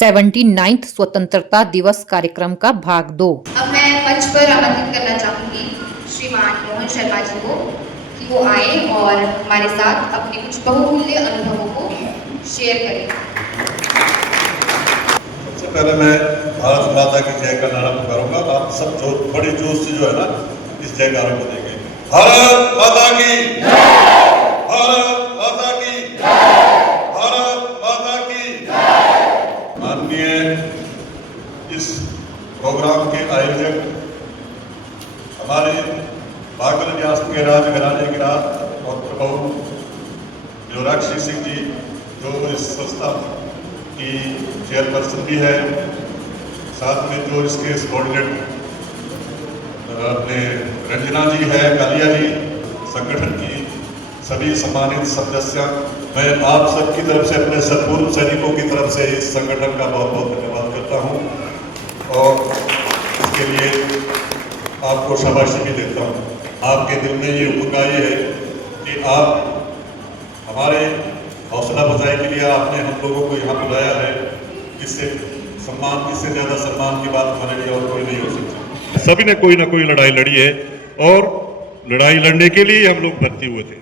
79th स्वतंत्रता दिवस कार्यक्रम का भाग 2। अब मैं मंच पर आमंत्रित करना चाहूंगी श्रीमान मोहन शर्मा जी को कि वो आए और हमारे साथ अपने कुछ बहुमूल्य अनुभवों को शेयर करें। सबसे पहले मैं भारत माता की जय का नारा पुकारूंगा। आप सब जो बड़ी जोश से जो है ना इस जयकारों को देंगे। भारत माता की जय, भारत माता की जय, भारत माता की जय। माननीय इस प्रोग्राम के आयोजक हमारे बागल न्यास के राजघराने के राज और प्रभु युवराज सिंह जी, जो इस संस्था की चेयरपर्सन भी है, साथ में जो इसके सबॉर्डिनेट अपने रंजना जी है, कालिया जी, संगठन की सभी सम्मानित सदस्य, मैं आप सबकी तरफ से अपने सतपूर्व सैनिकों की तरफ से इस संगठन का बहुत बहुत धन्यवाद करता हूं और इसके लिए आपको शाबाशी भी देता हूं। आपके दिल में ये उमंग आई है कि आप हमारे हौसला अफजाई के लिए आपने हम लोगों को यहाँ बुलाया है। इससे सम्मान, इससे ज़्यादा सम्मान की बात हमारे लिए और कोई नहीं हो सकती। सभी ने कोई ना कोई लड़ाई लड़ी है और लड़ाई लड़ने के लिए हम लोग भर्ती हुए थे।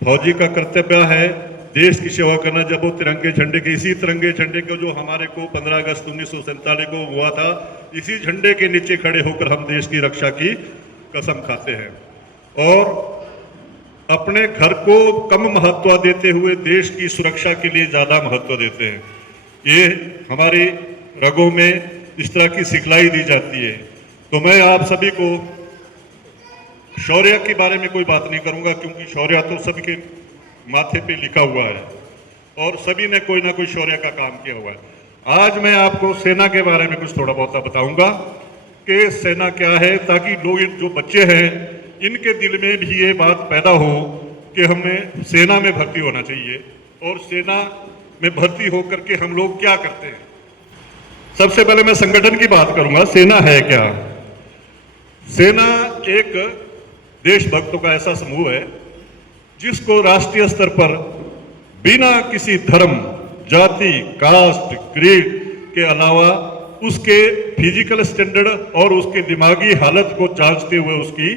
फौजी का कर्तव्य है देश की सेवा करना। जब वो तिरंगे झंडे के, इसी तिरंगे झंडे को जो हमारे को 15 अगस्त 1947 को हुआ था, इसी झंडे के नीचे खड़े होकर हम देश की रक्षा की कसम खाते हैं और अपने घर को कम महत्व देते हुए देश की सुरक्षा के लिए ज़्यादा महत्व देते हैं। ये हमारी रगों में इस तरह की सिखलाई दी जाती है। तो मैं आप सभी को शौर्य के बारे में कोई बात नहीं करूंगा, क्योंकि शौर्य तो सभी के माथे पे लिखा हुआ है और सभी ने कोई ना कोई शौर्य का काम किया हुआ है। आज मैं आपको सेना के बारे में कुछ थोड़ा बहुत बताऊंगा कि सेना क्या है, ताकि लोग, जो बच्चे हैं, इनके दिल में भी ये बात पैदा हो कि हमें सेना में भर्ती होना चाहिए और सेना में भर्ती होकर के हम लोग क्या करते हैं। सबसे पहले मैं संगठन की बात करूंगा। सेना है क्या? सेना एक देशभक्तों का ऐसा समूह है जिसको राष्ट्रीय स्तर पर बिना किसी धर्म, जाति, कास्ट, क्रीड के अलावा उसके फिजिकल स्टैंडर्ड और उसके दिमागी हालत को जांचते हुए उसकी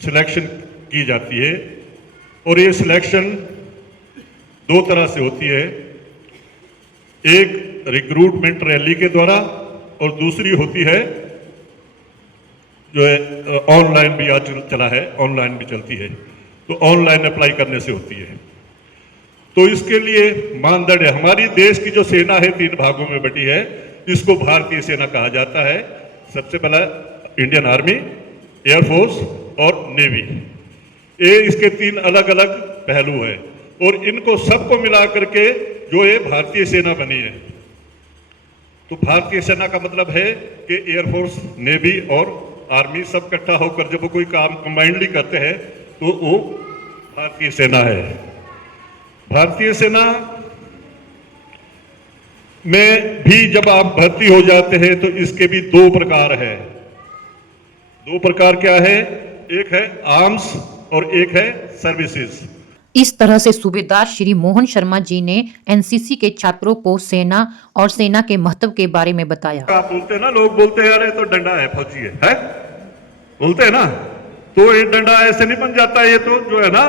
सिलेक्शन की जाती है। और ये सिलेक्शन दो तरह से होती है, एक रिक्रूटमेंट रैली के द्वारा और दूसरी होती है जो है ऑनलाइन भी आज चला है, ऑनलाइन भी चलती है, तो ऑनलाइन अप्लाई करने से होती है। तो इसके लिए मानदंड है। हमारी देश की जो सेना है 3 भागों में बटी है। इसको भारतीय सेना कहा जाता है। सबसे पहला इंडियन आर्मी, एयरफोर्स और नेवी। ये इसके 3 अलग अलग पहलू है और इनको सबको मिला करके जो ये भारतीय सेना बनी है। तो भारतीय सेना का मतलब है कि एयरफोर्स, नेवी और आर्मी सब इकट्ठा होकर जब वो कोई काम कंबाइंडली करते हैं तो वो भारतीय सेना है। भारतीय सेना में भी जब आप भर्ती हो जाते हैं तो इसके भी 2 प्रकार है। 2 प्रकार क्या है? एक है आर्म्स और एक है सर्विसेज। इस तरह से सूबेदार श्री मोहन शर्मा जी ने एनसीसी के छात्रों को सेना और सेना के महत्व के बारे में बताया। आप बोलते हैं ना, लोग बोलते हैं अरे तो डंडा है, फौजी है? बोलते हैं ना, तो ये डंडा ऐसे नहीं बन जाता है। ये तो जो है ना,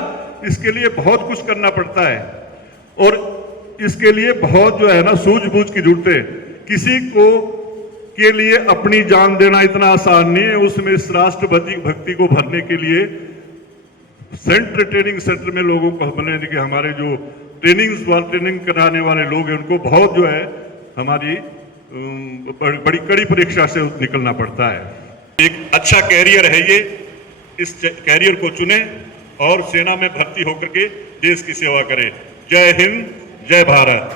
इसके लिए बहुत कुछ करना पड़ता है और इसके लिए बहुत जो है ना सूझबूझ की जरूरत है। किसी को के लिए अपनी जान देना इतना आसान नहीं है। उसमें इस राष्ट्रभक्ति भक्ति को भरने के लिए ट्रेनिंग सेंटर में लोगों को बनाने के, हमारे जो ट्रेनिंग कराने वाले लोग हैं, उनको बहुत जो है हमारी बड़ी कड़ी परीक्षा से निकलना पड़ता है। एक अच्छा कैरियर है ये। इस कैरियर को चुने और सेना में भर्ती होकर के देश की सेवा करें। जय हिंद, जय भारत।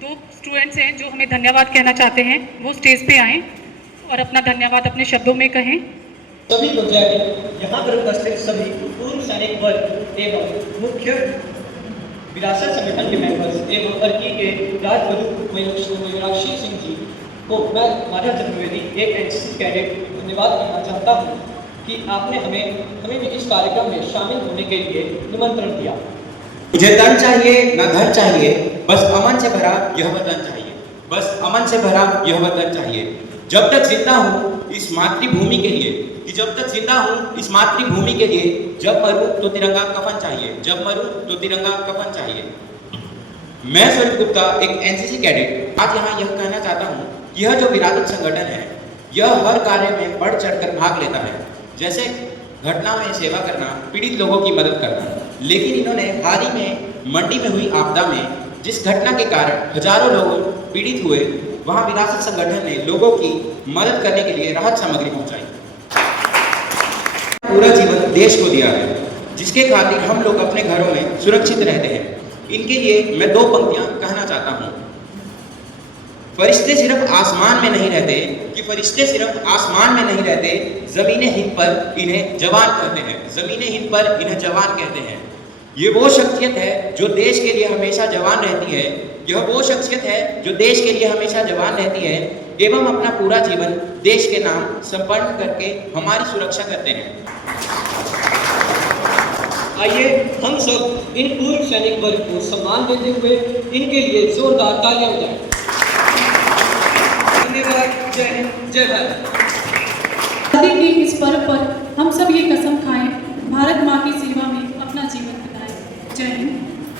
2 स्टूडेंट्स हैं जो हमें धन्यवाद कहना चाहते हैं, वो स्टेज पे आएं और अपना धन्यवाद अपने शब्दों में कहें। सभी बुजुर्ग, यहाँ पर उपस्थित सभी पूर्व सैनिक वर्ग एवं मुख्य विरासत संगठन के मेंबर्स एवं अर्की के राजगुरु मयूराक्षी सिंह जी को मैं माधव चतुर्वेदी एक एनसीसी कैडेट धन्यवाद करना चाहता हूँ कि आपने हमें इस कार्यक्रम में शामिल होने के लिए निमंत्रण दिया। मुझे तन चाहिए ना घर चाहिए, बस अमन से भरा यह वतन चाहिए, बस अमन से भरा यह वतन चाहिए। जब तक जिंदा हूँ इस मातृभूमि के लिए, कि जब तक जिंदा हूँ इस मातृभूमि के लिए, जब मरूं तो तिरंगा कफन चाहिए, जब मरूं तो तिरंगा कफन चाहिए। मैं स्वरूप गुप्ता, एक एनसीसी कैडेट, आज यहाँ यह कहना चाहता हूँ कि यह जो विरासत संगठन है यह हर कार्य में बढ़ चढ़कर भाग लेता है, जैसे घटना में सेवा करना, पीड़ित लोगों की मदद करना। लेकिन इन्होंने हाल ही में मंडी में हुई आपदा में जिस घटना के कारण हजारों लोग पीड़ित हुए, वहां विरासत संगठन ने लोगों की मदद करने के लिए राहत सामग्री पहुंचाई। पूरा जीवन देश को दिया है, जिसके खातिर हम लोग अपने घरों में सुरक्षित रहते हैं। इनके लिए मैं दो पंक्तियां कहना चाहता हूं। फरिश्ते सिर्फ आसमान में नहीं रहते, कि फरिश्ते सिर्फ आसमान में नहीं रहते, ज़मीने हिंद पर इन्हें जवान कहते हैं, ज़मीने हिंद पर इन्हें जवान कहते हैं। ये वो शख्सियत है जो देश के लिए हमेशा जवान रहती है, यह वो शख्सियत है जो देश के लिए हमेशा जवान रहती है एवं अपना पूरा जीवन देश के नाम समर्पण करके हमारी सुरक्षा करते हैं। आइए हम सब इन पूर्व सैनिक वर्ग को सम्मान देते हुए इनके लिए जोरदार तालियां बजाएं। धन्यवाद। जय हिंद, जय भारत। आज़ादी के इस पर्व पर हम सब ये कसम खाएं, भारत माँ की सेवा में अपना जीवन बिताएं। जय हिंद।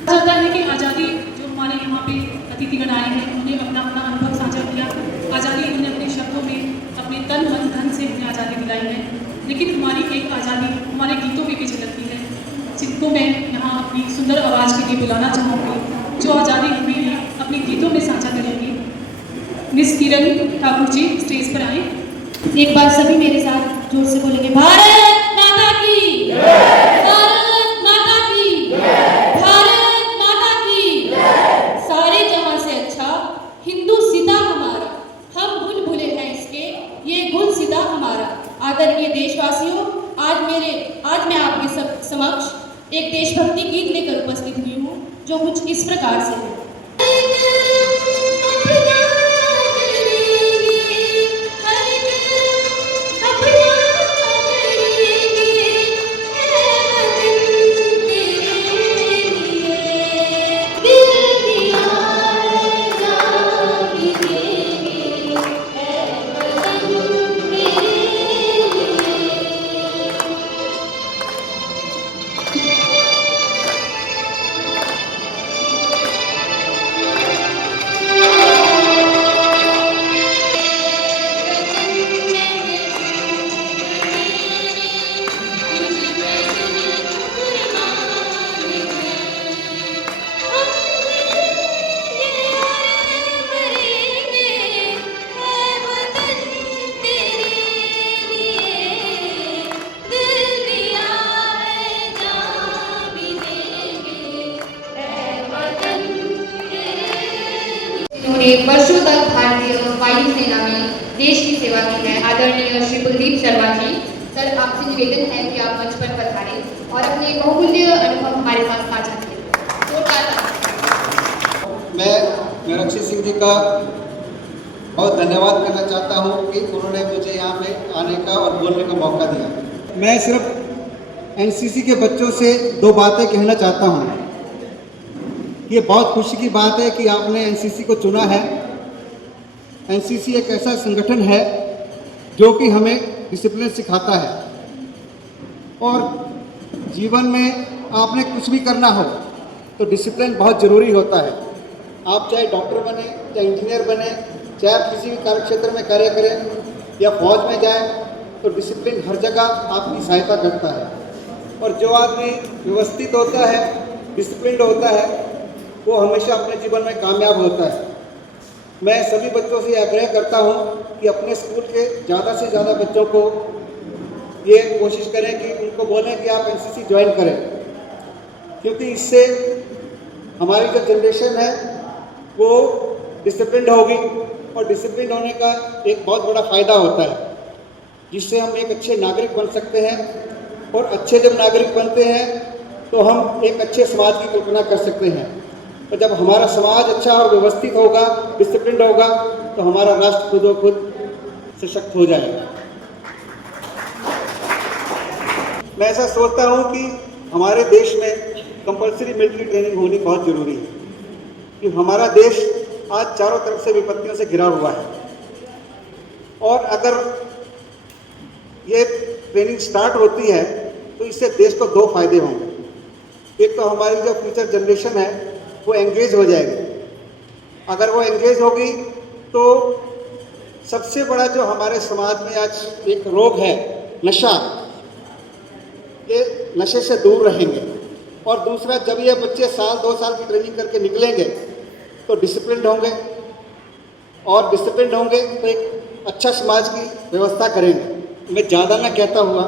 जाता है कि आज़ादी जो हमारे यहाँ पे अतिथिगण आए हैं उन्हें अपना अपना अनुभव साझा किया। आज़ादी उन्होंने अपने शब्दों में अपने तन मन धन से हमें आज़ादी दिलाई है, लेकिन हमारी एक आज़ादी हमारे गीतों में भी झलकती है, जिनको मैं यहाँ अपनी सुंदर आवाज़ के लिए बुलाना चाहूँगी, जो आज़ादी हमें अपने गीतों में साझा करेंगी। मिस किरण ठाकुर जी स्टेज पर आए। एक बार सभी मेरे साथ जोर से बोलेंगे, भारत माता की, भारत माता की, भारत माता की। सारे जहां से अच्छा हिंदू सीता हमारा, हम भूल भूले हैं इसके, ये गुल सीता हमारा। आदरणीय देशवासियों, आज मैं आपके सब समक्ष एक देशभक्ति गीत लेकर उपस्थित हुई हूँ, जो कुछ इस प्रकार से है। उन्होंने वर्षों तक भारतीय वायुसेना में देश की सेवा की है। आदरणीय श्री कुलदीप शर्मा जी, सर आपसे निवेदन है कि आप मंच पर पधारें और अपने बहुमूल्य अनुभव हमारे साथ साझा करें। मैं रक्षित सिंह जी का बहुत धन्यवाद करना चाहता हूं कि उन्होंने मुझे यहाँ पे आने का और बोलने का मौका दिया। मैं सिर्फ एनसीसी के बच्चों से दो बातें कहना चाहता हूं। ये बहुत खुशी की बात है कि आपने एनसीसी को चुना है। एनसीसी एक ऐसा संगठन है जो कि हमें डिसिप्लिन सिखाता है, और जीवन में आपने कुछ भी करना हो तो डिसिप्लिन बहुत ज़रूरी होता है। आप चाहे डॉक्टर बने, चाहे इंजीनियर बने, चाहे आप किसी भी कार्य क्षेत्र में कार्य करें या फौज में जाए, तो डिसिप्लिन हर जगह आपकी सहायता करता है। और जो आदमी व्यवस्थित होता है, डिसिप्लिन्ड होता है, वो हमेशा अपने जीवन में कामयाब होता है। मैं सभी बच्चों से आग्रह करता हूं कि अपने स्कूल के ज़्यादा से ज़्यादा बच्चों को ये कोशिश करें कि उनको बोलें कि आप एनसीसी ज्वाइन करें, क्योंकि इससे हमारी जो जनरेशन है वो डिसिप्लिन्ड होगी, और डिसिप्लिन होने का एक बहुत बड़ा फ़ायदा होता है, जिससे हम एक अच्छे नागरिक बन सकते हैं। और अच्छे जब नागरिक बनते हैं तो हम एक अच्छे समाज की कल्पना कर सकते हैं। और जब हमारा समाज अच्छा और व्यवस्थित होगा, डिसिप्लिन्ड होगा, तो हमारा राष्ट्र खुद ब खुद सशक्त हो जाएगा। मैं ऐसा सोचता हूँ कि हमारे देश में कंपल्सरी मिलिट्री ट्रेनिंग होनी बहुत ज़रूरी है। कि हमारा देश आज चारों तरफ से विपत्तियों से घिरा हुआ है, और अगर ये ट्रेनिंग स्टार्ट होती है तो इससे देश को दो फायदे होंगे। एक तो हमारी जो फ्यूचर जनरेशन है वो एंगेज हो जाएगी। अगर वो एंगेज होगी तो सबसे बड़ा जो हमारे समाज में आज एक रोग है, नशा, ये नशे से दूर रहेंगे। और दूसरा, जब ये बच्चे साल 2 साल की ट्रेनिंग करके निकलेंगे तो डिसिप्लिन होंगे, और डिसिप्लिन होंगे तो एक अच्छा समाज की व्यवस्था करेंगे। मैं ज़्यादा ना कहता हुआ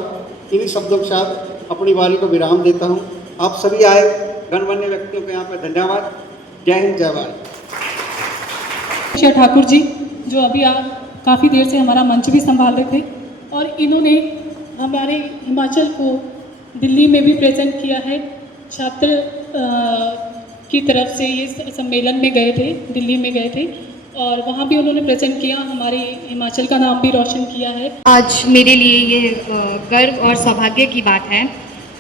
इन्हीं शब्दों के साथ अपनी वाणी को विराम देता हूँ। आप सभी आए गणमान्य व्यक्तियों को यहाँ पर धन्यवाद। जय हिंद, जय भारत। श्री ठाकुर जी जो अभी काफ़ी देर से हमारा मंच भी संभाल रहे थे, और इन्होंने हमारे हिमाचल को दिल्ली में भी प्रेजेंट किया है। छात्र की तरफ से ये सम्मेलन में गए थे, दिल्ली में गए थे, और वहाँ भी उन्होंने प्रेजेंट किया, हमारे हिमाचल का नाम भी रोशन किया है। आज मेरे लिए ये गर्व और सौभाग्य की बात है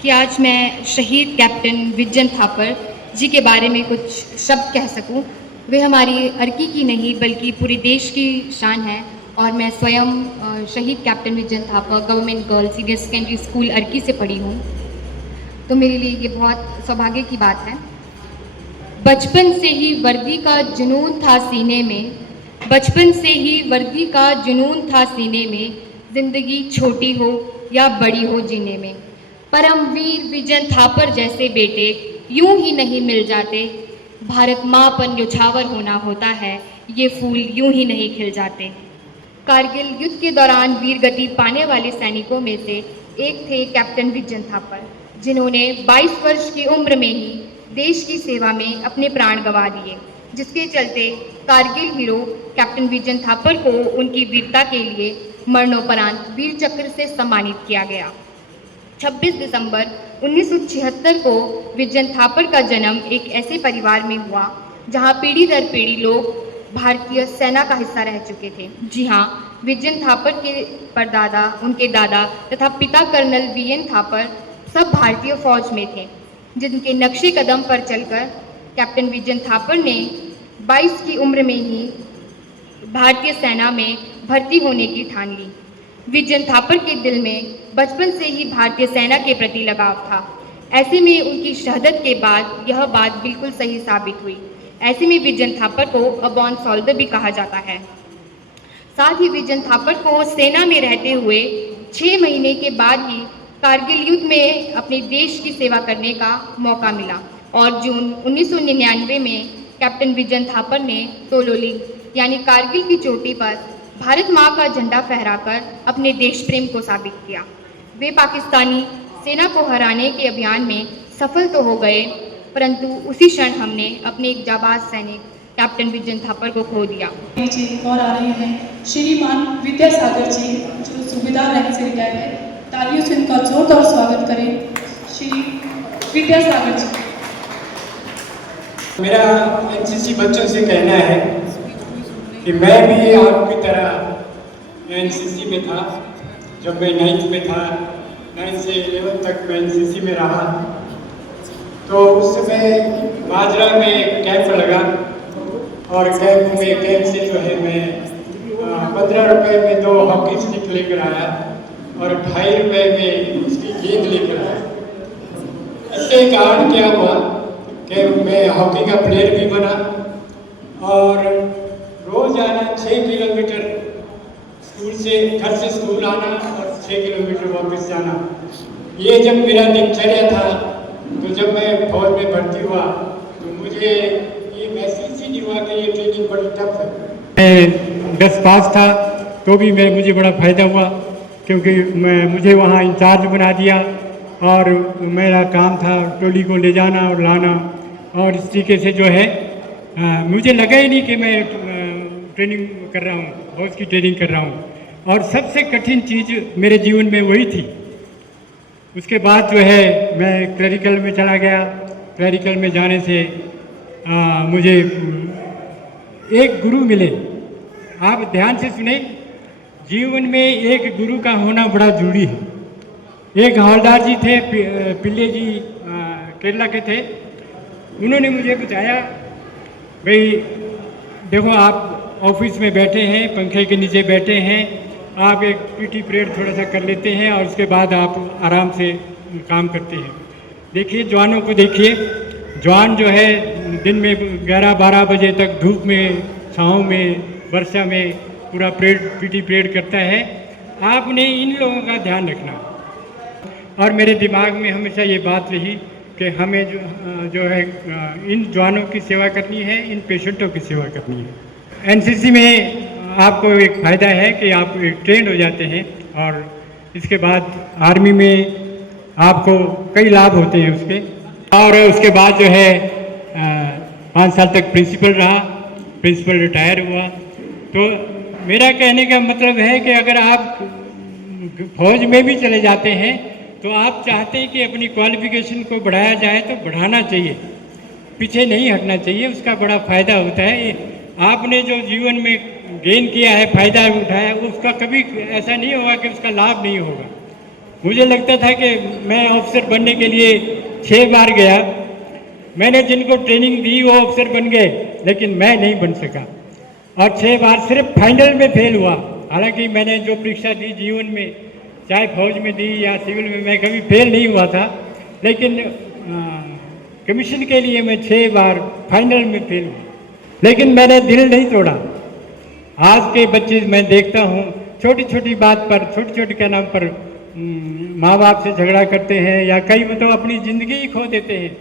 कि आज मैं शहीद कैप्टन विजन थापर जी के बारे में कुछ शब्द कह सकूं। वे हमारी अर्की की नहीं बल्कि पूरे देश की शान है, और मैं स्वयं शहीद captain vision Thapar government girls senior secondary school Arki से पढ़ी हूँ, तो मेरे लिए ये बहुत सौभाग्य की बात है। बचपन से ही वर्दी का जुनून था सीने में, बचपन से ही वर्दी का जुनून था सीने में, जिंदगी छोटी हो या बड़ी हो जीने में। परमवीर विजन थापर जैसे बेटे यूं ही नहीं मिल जाते, भारत माँ पर न्योछावर होना होता है, ये फूल यूं ही नहीं खिल जाते। कारगिल युद्ध के दौरान वीरगति पाने वाले सैनिकों में से एक थे कैप्टन विजन थापर, जिन्होंने 22 वर्ष की उम्र में ही देश की सेवा में अपने प्राण गंवा दिए, जिसके चलते Kargil hero captain vision Thapar को उनकी वीरता के लिए मरणोपरांत वीर चक्र से सम्मानित किया गया। 26 दिसंबर 1976 को विजन थापर का जन्म एक ऐसे परिवार में हुआ जहां पीढ़ी दर पीढ़ी लोग भारतीय सेना का हिस्सा रह चुके थे। जी हाँ, विजन थापर के परदादा, उनके दादा तथा पिता कर्नल वीएन थापर सब भारतीय फौज में थे, जिनके नक्शे कदम पर चलकर कैप्टन विजन थापर ने 22 की उम्र में ही भारतीय सेना में भर्ती होने की ठान ली। विजन थापर के दिल में बचपन से ही भारतीय सेना के प्रति लगाव था। ऐसे में उनकी शहादत के बाद यह बात बिल्कुल सही साबित हुई। ऐसे में विजन थापर को अ बॉर्न सोल्जर भी कहा जाता है। साथ ही विजन थापर को सेना में रहते हुए 6 महीने के बाद ही कारगिल युद्ध में अपने देश की सेवा करने का मौका मिला, और जून 1999 में कैप्टन विजन थापर ने तोलोलिंग यानी कारगिल की चोटी पर भारत माँ का झंडा फहराकर अपने देश प्रेम को साबित किया। वे पाकिस्तानी सेना को हराने के अभियान में सफल तो हो गए, परंतु उसी क्षण हमने अपने एक जाबाज सैनिक कैप्टन विजन थापर को खो दिया। जी और आ रहे हैं श्रीमान विद्यासागर जी, जो सूबेदार रैंक से रिटायर है। तालियों से उनका जोरदार स्वागत करें। श्री विद्यासागर जी। मेरा एनसीसी बच्चों से कहना है कि मैं भी आपकी तरह एनसीसी में था। जब मैं 9th में था, 9 से 11 तक मैं एनसीसी में रहा, तो उस समय बाजरा में एक कैंप लगा, और कैंप से जो है मैं 15 रुपये में 2 हॉकी स्टिक लेकर आया और 2.5 रुपये में उसकी गेंद लेकर आया। इसके कारण क्या हुआ कि मैं हॉकी का प्लेयर भी बना, और रोजाना 6 किलोमीटर स्कूल से, घर से स्कूल आना और 6 किलोमीटर वापस जाना, ये जब मेरा दिनचर्या था। तो जब मैं फौज में भर्ती हुआ तो मुझे ये महसूस ही नहीं हुआ कि ये ट्रेनिंग बड़ी टफ है। मैं 10 पास था तो भी मुझे बड़ा फ़ायदा हुआ, क्योंकि मुझे वहाँ इंचार्ज बना दिया, और मेरा काम था टोली को ले जाना और लाना, और इस तरीके से जो है मुझे लगा ही नहीं कि मैं ट्रेनिंग कर रहा हूँ, फौज की ट्रेनिंग कर रहा हूँ। और सबसे कठिन चीज़ मेरे जीवन में वही थी। उसके बाद जो है मैं क्लरिकल में चला गया। क्लरिकल में जाने से मुझे एक गुरु मिले। आप ध्यान से सुने, जीवन में एक गुरु का होना बड़ा जरूरी है। एक हवलदार जी थे, पिल्ले जी, केरला के थे। उन्होंने मुझे बताया भाई देखो, आप ऑफिस में बैठे हैं, पंखे के नीचे बैठे हैं, आप एक पीटी पीरियड थोड़ा सा कर लेते हैं और उसके बाद आप आराम से काम करते हैं। देखिए जवानों को देखिए, जवान जो है दिन में 11-12 बजे तक धूप में, छाँव में, वर्षा में पूरा पीटी पीरियड करता है। आपने इन लोगों का ध्यान रखना। और मेरे दिमाग में हमेशा ये बात रही कि हमें जो है इन जवानों की सेवा करनी है, इन पेशेंटों की सेवा करनी है। एनसीसी में आपको एक फ़ायदा है कि आप ट्रेंड हो जाते हैं और इसके बाद आर्मी में आपको कई लाभ होते हैं उसके। और उसके बाद जो है 5 साल तक प्रिंसिपल रहा, प्रिंसिपल रिटायर हुआ। तो मेरा कहने का मतलब है कि अगर आप फौज में भी चले जाते हैं तो आप चाहते हैं कि अपनी क्वालिफिकेशन को बढ़ाया जाए तो बढ़ाना चाहिए, पीछे नहीं हटना चाहिए। उसका बड़ा फ़ायदा होता है। आपने जो जीवन में गेन किया है, फ़ायदा उठाया, उसका कभी ऐसा नहीं होगा कि उसका लाभ नहीं होगा। मुझे लगता था कि मैं ऑफिसर बनने के लिए 6 बार गया, मैंने जिनको ट्रेनिंग दी वो ऑफिसर बन गए, लेकिन मैं नहीं बन सका और 6 बार सिर्फ फाइनल में फेल हुआ। हालांकि मैंने जो परीक्षा दी जीवन में, चाहे फौज में दी या सिविल में, मैं कभी फेल नहीं हुआ था, लेकिन कमीशन के लिए मैं 6 बार फाइनल में फेल हुआ। लेकिन मैंने दिल नहीं तोड़ा। आज के बच्चे मैं देखता हूँ छोटी छोटी बात पर, छोटी छोटी के नाम पर माँ बाप से झगड़ा करते हैं या कई तो अपनी ज़िंदगी ही खो देते हैं।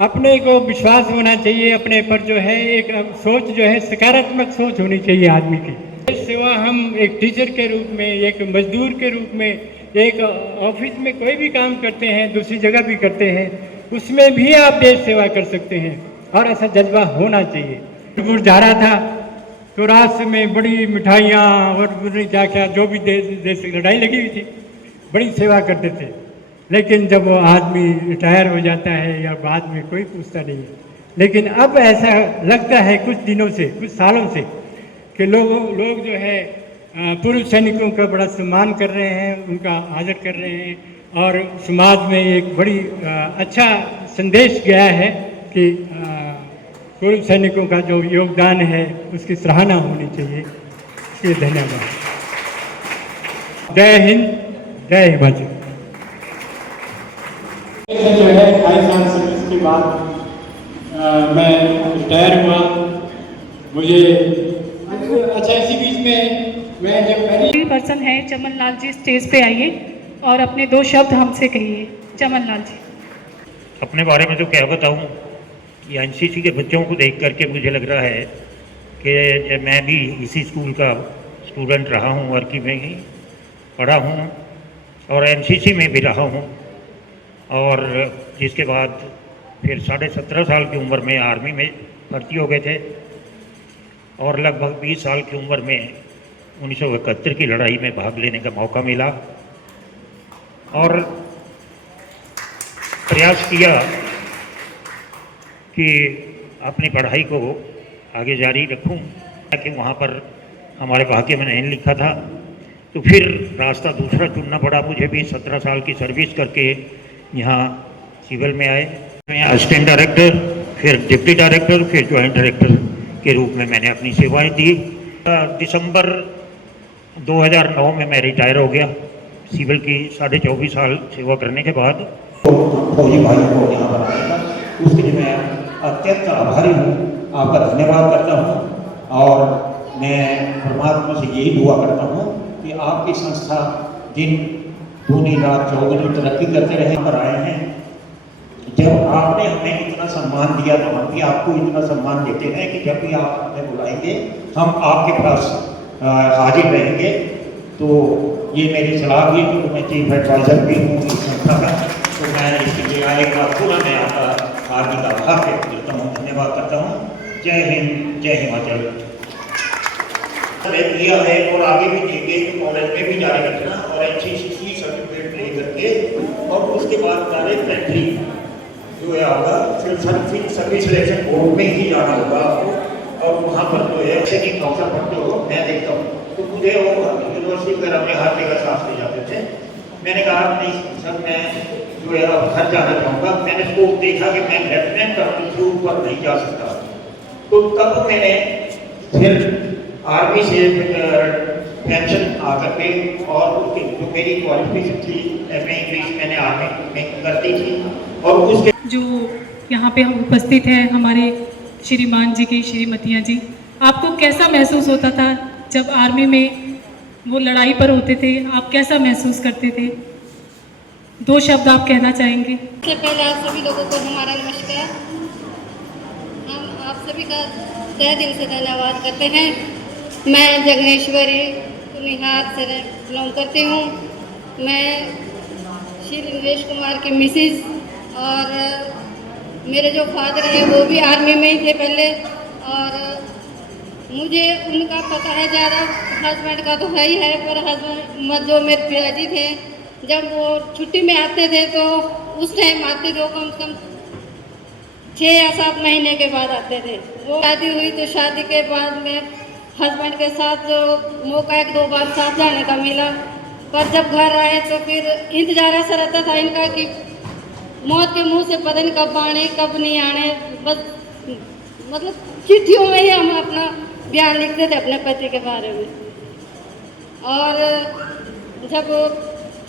अपने को विश्वास होना चाहिए अपने पर, जो है एक सोच जो है सकारात्मक सोच होनी चाहिए आदमी की। देश सेवा हम एक टीचर के रूप में, एक मजदूर के रूप में, एक ऑफिस में कोई भी काम करते हैं, दूसरी जगह भी करते हैं, उसमें भी आप देश सेवा कर सकते हैं और ऐसा जज्बा होना चाहिए। टूर जा रहा था तो रास्ते में बड़ी मिठाइयाँ और क्या क्या जो भी देश लड़ाई लगी हुई थी, बड़ी सेवा करते थे। लेकिन जब वो आदमी रिटायर हो जाता है या बाद में कोई पूछता नहीं है। लेकिन अब ऐसा लगता है कुछ दिनों से, कुछ सालों से, कि लोग जो है पूर्व सैनिकों का बड़ा सम्मान कर रहे हैं, उनका आदर कर रहे हैं और समाज में एक बड़ी अच्छा संदेश गया है कि पूर्व सैनिकों का जो योगदान है उसकी सराहना होनी चाहिए। इसलिए धन्यवाद। जय हिंद, जय हिमाचल। जो है 28 साल सर्विस के बाद मैं रिटायर हुआ। मुझे अच्छा, इसी बीच में मैं जब पहली पर्सन है चमन लाल जी, स्टेज पे आइए और अपने 2 शब्द हमसे कहिए। चमन लाल जी। अपने बारे में तो क्या बताऊं कि एनसीसी के बच्चों को देख करके मुझे लग रहा है कि मैं भी इसी स्कूल का स्टूडेंट रहा हूं, वर्की में ही पढ़ा हूं और एनसीसी में भी रहा हूं। और जिसके बाद फिर 17.5 साल की उम्र में आर्मी में भर्ती हो गए थे और लगभग 20 साल की उम्र में 1971 की लड़ाई में भाग लेने का मौका मिला और प्रयास किया कि अपनी पढ़ाई को आगे जारी रखूं, ताकि वहाँ पर हमारे भाग्य में नहीं लिखा था। तो फिर रास्ता दूसरा चुनना पड़ा मुझे भी। 17 साल की सर्विस करके यहाँ सिविल में आए। मैं असिस्टेंट डायरेक्टर, फिर डिप्टी डायरेक्टर, फिर जॉइंट डायरेक्टर के रूप में मैंने अपनी सेवाएं दी। दिसंबर 2009 में मैं रिटायर हो गया सिविल की 24.5 साल सेवा करने के बाद। फौजी भाइयों को यहाँ पर आने का, उसके लिए मैं अत्यंत आभारी हूँ, आपका धन्यवाद करता हूँ और मैं परमात्मा से यही दुआ करता हूँ कि आपकी संस्था दिन दूनी रात चौगुनी तरक्की करते रहे। पर आए हैं, जब आपने हमें इतना सम्मान दिया तो हम भी आपको इतना सम्मान देते हैं कि जब भी आप हमें बुलाएंगे हम आपके पास हाजिर रहेंगे। तो ये मेरी सलाह भी, क्योंकि मैं चीफ एडवाइजर भी हूँ इस संस्था का, तो मैं इसके लिए एक बार पूरा मैं आपका हार्दिक आभार व्यक्त करता हूँ, धन्यवाद करता हूँ। जय हिंद, जय हिमाचल। किया है और आगे भी देंगे, कॉलेज में भी जारी रखना और एनसीसी सर्टिफिकेट ले करके और उसके बाद डायरेक्ट एंट्री जो है होगा, फिर सर्विस सिलेक्शन बोर्ड में ही जाना होगा आपको और वहाँ पर जो है ऐसे नहीं अवसर पढ़ते हो। मैं देखता हूँ तो मुझे वो यूनिवर्सिटी पर अपने हर जगह साथ ले जाते थे। मैंने कहा नहीं सर, मैं जो है अब घर जाना चाहूँगा। मैंने उसको देखा कि मैं लेफ्टिनेंट कर्नल से ऊपर नहीं जा सकता, तो तब मैंने फिर आर्मी से पेंशन आकर के और उसकी जो मेरी क्वालिफिकेशन थी एमए इंग्लिश मैंने आर्मी में कर दी थी और उसके जो यहाँ पे हम उपस्थित हैं हमारे श्रीमान जी की श्रीमतियाँ जी, आपको कैसा महसूस होता था जब आर्मी में वो लड़ाई पर होते थे? आप कैसा महसूस करते थे? 2 शब्द आप कहना चाहेंगे? सबसे पहले आप सभी लोगों को हमारा नमस्कार। हम आप सभी का तहे दिल से धन्यवाद करते हैं। मैं जगनेश्वरी कुनिहार से बिलोंग करती हूँ। मैं श्री नरेश कुमार के मिसिज और मेरे जो फादर हैं वो भी आर्मी में ही थे पहले, और मुझे उनका पता है ज़्यादा, हस्बैंड का तो है ही है, पर हस्बैंड जो मेरे पिताजी थे जब वो छुट्टी में आते थे तो उस टाइम आते थे, कम से कम 6 या 7 महीने के बाद आते थे। वो शादी हुई तो शादी के बाद में हस्बैंड के साथ जो मौका 1-2 बार साथ जाने का मिला, पर जब घर आए तो फिर इंतजार ऐसा रहता था इनका कि मौत के मुंह से पता नहीं कब आने कब नहीं आने। बस मतलब चिट्ठियों में ही हम अपना बयान लिखते थे अपने पति के बारे में, और जब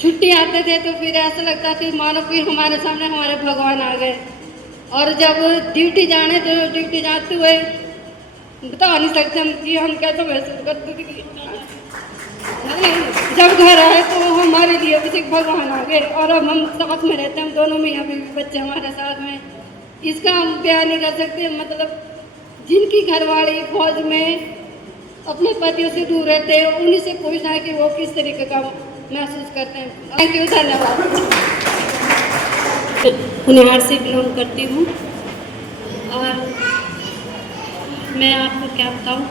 छुट्टी आते थे तो फिर ऐसा लगता कि मानो फिर हमारे सामने हमारे भगवान आ गए। और जब ड्यूटी जाने तो ड्यूटी जाते हुए बता नहीं सकते हम कि हम कैसे महसूस करते थे कि जब घर आए तो हमारे लिए भी भगवान आ गए, और अब हम साथ में रहते हैं, हम दोनों में अभी भी बच्चे हमारे साथ में। इसका हम बयान नहीं कर सकते। मतलब जिनकी घरवाली फौज में अपने पतियों से दूर रहते हैं उन्हीं से पूछना है कि वो किस तरीके का महसूस करते हैं। थैंक यू, धन्यवाद। कुनिहार से बिलोंग करती हूँ और मैं आपको क्या बताऊँ,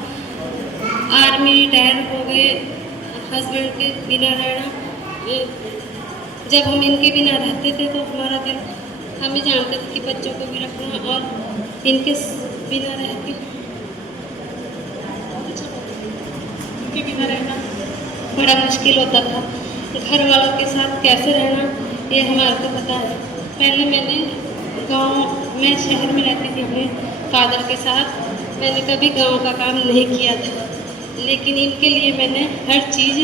आर्मी रिटायर हो गए, हस्बैंड के बिना रहना, जब हम इनके बिना रहते थे तो हमारा दिल, हम ही जानते थे कि बच्चों को भी रखना और इनके बिना रहती इनके बिना रहना बड़ा मुश्किल होता था। घर वालों के साथ कैसे रहना ये हमारे को पता है। पहले मैंने गांव में शहर में रहती थी अपने फादर के साथ, मैंने कभी गांव का काम नहीं किया था, लेकिन इनके लिए मैंने हर चीज़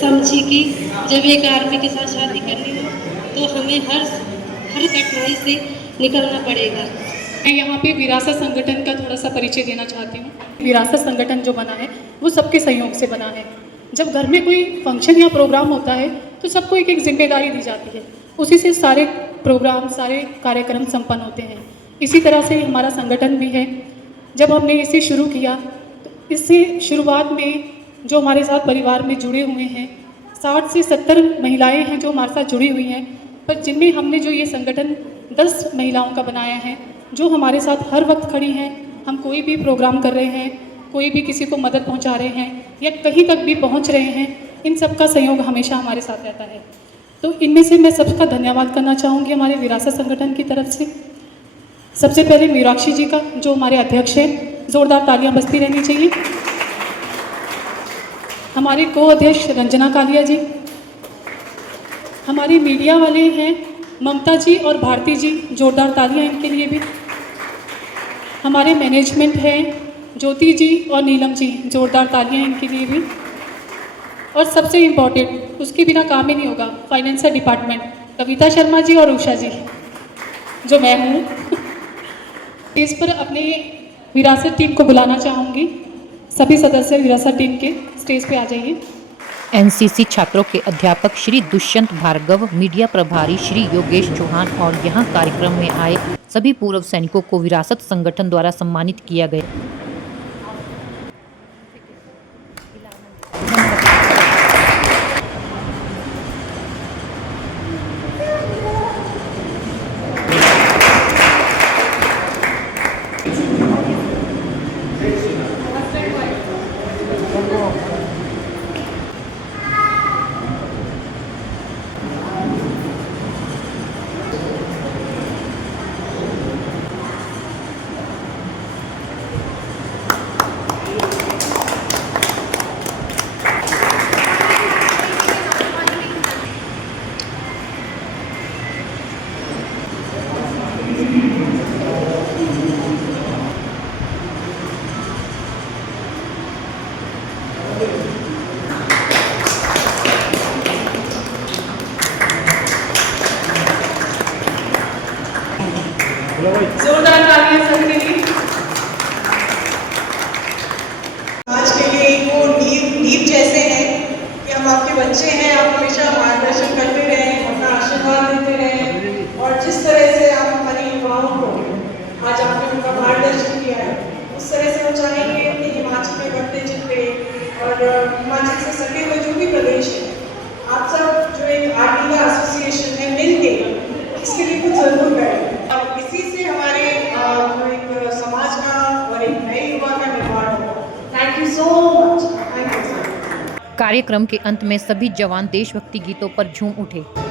समझी कि जब एक आर्मी के साथ शादी करनी हो तो हमें हर कठिनाई से निकलना पड़ेगा। मैं यहाँ पे विरासत संगठन का थोड़ा सा परिचय देना चाहती हूँ। विरासत संगठन जो बना है वो सबके सहयोग से बना है। जब घर में कोई फंक्शन या प्रोग्राम होता है तो सबको एक जिम्मेदारी दी जाती है, उसी से सारे प्रोग्राम सारे कार्यक्रम संपन्न होते हैं। इसी तरह से हमारा संगठन भी है। जब हमने इसे शुरू किया तो इससे शुरुआत में जो हमारे साथ परिवार में जुड़े हुए हैं 60 से 70 महिलाएं हैं जो हमारे साथ जुड़ी हुई हैं, पर जिनमें हमने जो ये संगठन 10 महिलाओं का बनाया है जो हमारे साथ हर वक्त खड़ी हैं। हम कोई भी प्रोग्राम कर रहे हैं, कोई भी किसी को मदद पहुंचा रहे हैं या कहीं तक भी पहुंच रहे हैं, इन सब का सहयोग हमेशा हमारे साथ रहता है। तो इनमें से मैं सबका धन्यवाद करना चाहूँगी हमारे विरासत संगठन की तरफ से। सबसे पहले मीनाक्षी जी का जो हमारे अध्यक्ष हैं, ज़ोरदार तालियां बजती रहनी चाहिए। हमारे को अध्यक्ष रंजना कालिया जी, हमारे मीडिया वाले हैं ममता जी और भारती जी, जोरदार तालियां इनके लिए भी। हमारे मैनेजमेंट हैं ज्योति जी और नीलम जी, जोरदार तालियां इनके लिए भी। और सबसे इम्पॉर्टेंट, उसके बिना काम ही नहीं होगा, फाइनेंशियल डिपार्टमेंट, कविता शर्मा जी और उषा जी जो मैं हूँ। इस पर अपने विरासत टीम को बुलाना चाहूँगी। सभी सदस्य विरासत टीम के स्टेज पे आ जाइए। एनसीसी छात्रों के अध्यापक श्री दुष्यंत भार्गव, मीडिया प्रभारी श्री योगेश चौहान और यहाँ कार्यक्रम में आए सभी पूर्व सैनिकों को विरासत संगठन द्वारा सम्मानित किया गया। Thank you so much. Thank you, sir. कार्यक्रम के अंत में सभी जवान देशभक्ति गीतों पर झूम उठे।